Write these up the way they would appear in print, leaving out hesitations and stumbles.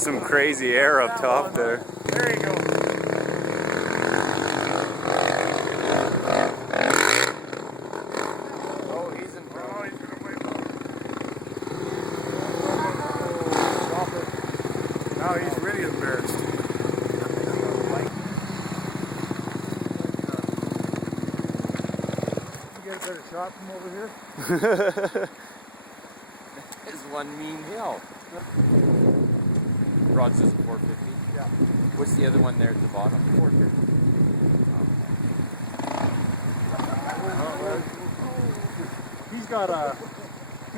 some crazy air up top there. There you go. Oh, he's in front. Oh, he's going to wait low. Stop it. Now he's really embarrassed. You get a better shot from over here? There's one mean hill. Rod says 450. Yeah. What's the other one there at the bottom? 450. He's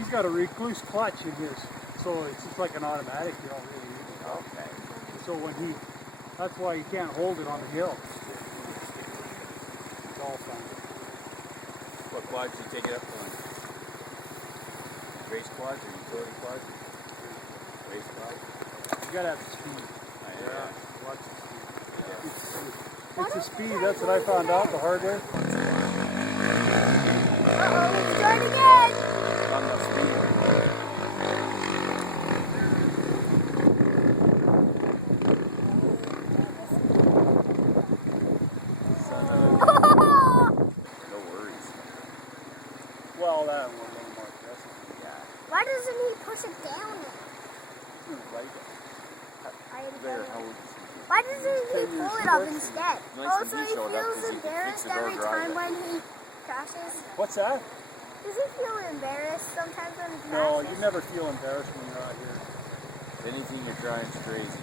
got a Rekluse clutch in his, so it's just like an automatic. You don't really need it. Okay. So that's why you can't hold it on the hill. It's all fun. What quad did you take it up on? Race quad or utility quad? Race quad? You gotta have the speed. Yeah. Lots of speed. It's the speed. That's what I found out the hard way. Uh-oh, it's going again. On the speed. No worries. Well, that one a little more aggressive. Yeah. Why doesn't he push it down then? There, how old is he? Why doesn't he pull it up instead? Nice Oh, when so he he showed up feels 'cause he embarrassed fixed the door every driver. time when he crashes? What's that? Does he feel embarrassed sometimes when he crashes? No, you never feel embarrassed when you're out here. Anything you're trying is crazy.